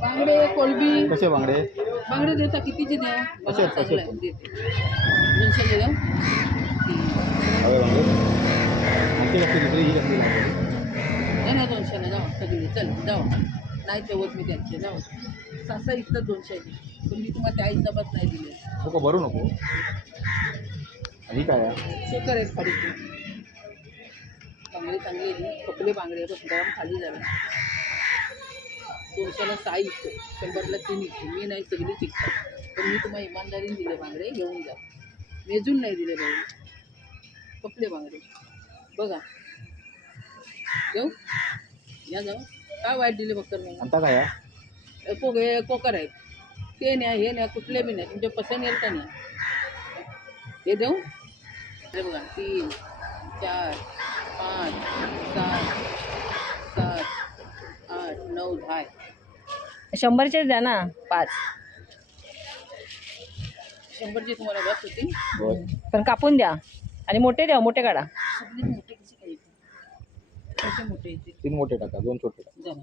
बांगडे कोलबी. कसे बांगडे? बांगडे देता कितीचे द्या. कसे आहेत, कसे? चांगलं आहे, देते. दोनशेचे द्या हवे बांगडे. आणखी कसली दुसरी ही कसली बांगडे? नाही नाही दोनशेला जाऊ सगळी चल जाऊ नाही ठेवत मी त्यांचे जाऊ सासा इथलं दोनशे पण मी तुम्हाला त्या हिशोबात नाही दिले. नको भरू नको. ही काय आहे? सुकर आहेत खाडीचे बांगडे चांगले आहे कपडे बांगडे बस गरम खाली झालं. दोनशेला सहा इकतो शंभरला तीन इकतो मी नाही सगळी चिकतात पण मी तुम्हाला इमानदारीने दिले बांगडे घेऊन जा. मेजून नाही दिले बाई. कपडे बांगडे. बघा. जाऊ. या जाऊ. काय वाईट दिले मग? काय? आहे कोकर आहेत. ते न्या हे न्या कुठले बी नाही तुमच्या पसंत येईल का न्या? हे देऊ. हे बघा. तीन चार पाच सात सात आठ नऊ दहा शंभरचे द्या ना पाच. शंभरची तुम्हाला बस होती. बस पण कापून द्या. आणि मोठे द्या मोठे काढा. सगळे मोठे कसे काय येते कसे मोठे येते तीन मोठे टाका दोन छोटे टाका. जरा.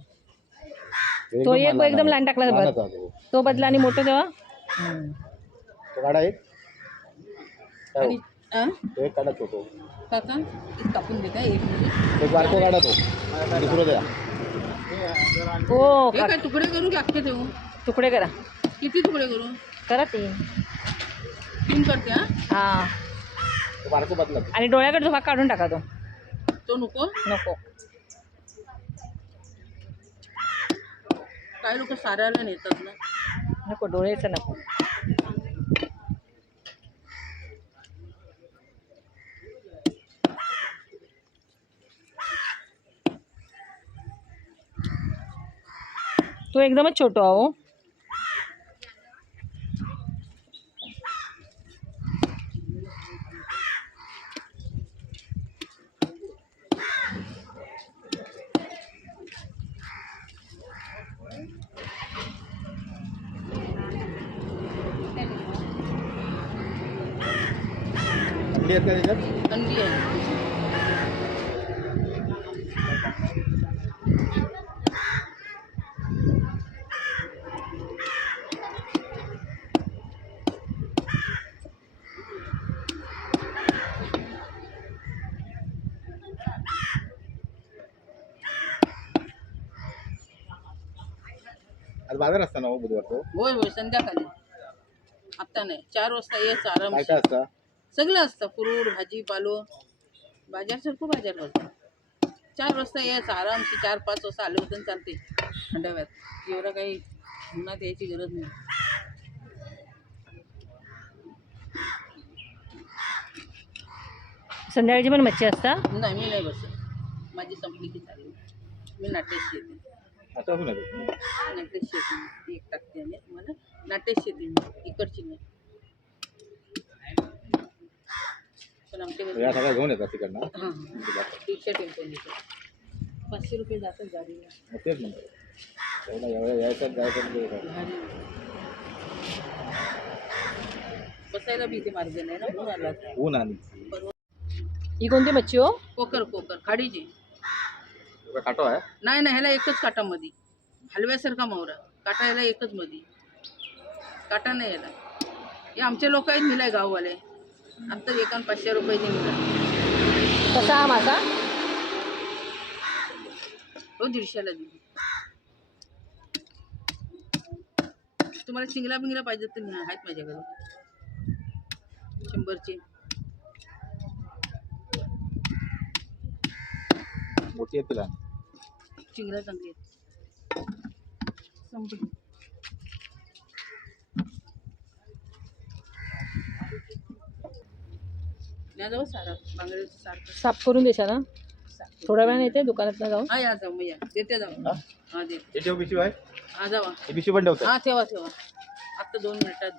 तो एक एकदम. लहान टाकला लहानच. आहे तो. तो बदला आणि मोठं द्यावा तो काढा एक. काय आणि हो? आ? तो एक काढा छोटो. काका एक कापून देता एक मिनिट एक बारको काढा तो. दुसरं द्या. हो हे काय तुकडे करू की अख्खे तुकडे करा. किती तुकडे करू? करा ते. तीन करते हा? हा. बदला आणि डोळ्याकडचा भाग काढून टाका तो. तो नको? नको. काही लोक साऱ्याला नेतात ना. नको डोळ्याचं नको. तो एकदमच छोटो त्याच्यात? अंडी आहे आज बाजार असता ना हो बुधवार तो. होय होय संध्याकाळी. आत्ता नाही. चार वाजता यायचं काय आराम काय असतं? सगळं असतं. फ्रूट भाजी पालो. बाजारसारखं बाजार भरतो चार वाजता यायचं आरामशी चार पाच वाजता आले होते चालते थंडाव्यात. एवढं काही उन्हात यायची गरज नाही. संध्याकाळची पण मच्छी असता? नाही मी नाही बसत. माझी संपली की चालेल मी नाट्याशी येते असं असू नये. नाट्याशी येते मी. ती एक टाकते आणि मी इकडची नाही पण आमच्या या सगळ्या घेऊन येतात तिकडनं. हां रिक्षा टेम्पो घेतो पाचशे रुपये जातात गाडीला. मग तेच म्हणतो. एवढा एवढ्या यायचं जायचं म्हणजे. भारी. बसायला भीती मार्ग नाही ना म्हणून आला ऊन आणि. ही कोणती मच्छी हो? कोकर कोकर. खाडीची. काटो आहे? नाही नाही ह्याला एकच काटा मध्ये हलव्यासारखा मोहरा. काटा ह्याला एकच मध्ये काटा नाही याला हे आमचे लोक आहेत निलाय गाववाले. आत्ताच एकान पाचशे रुपयाचे निघाले कसा हा मासा? हो दीडशेला दिली तुम्हाला शिंगला बिंगला पाहिजे तर न्या, आहेत माझ्याकडे. शंभरचे. मोठी येतील चिंगरा संपली जाऊ सारा बांगड्याचं सारखं साफ़ करून देशा ना सारखं. थोड्या वेळाने येते दुकानात जाऊ? हा या जाऊ मग या. देते जाऊ. हा? हा हे ठेव पिशवी आहे हा जावा. ही पिशवी पण ठेवतात हा ठेवा ठेवा. आता दोन मिनिटात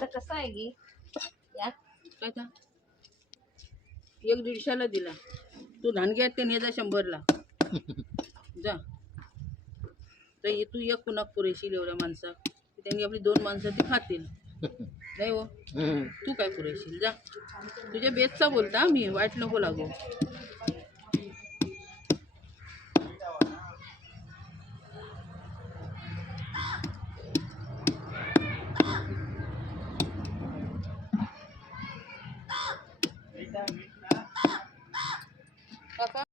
देते कसं आहे की एक दीडशेला दिला. तू धानगे आहेत ते ने जा शंभरला. जा. तर ये- तू एक कुणाक पुरेशी एवढ्या माणसा त्यांनी आपली दोन माणसं ती खातील. नाही हो. तू काय पुरेशील जा. तुझ्या बेसचा बोलता मी. वाईट नको लागू.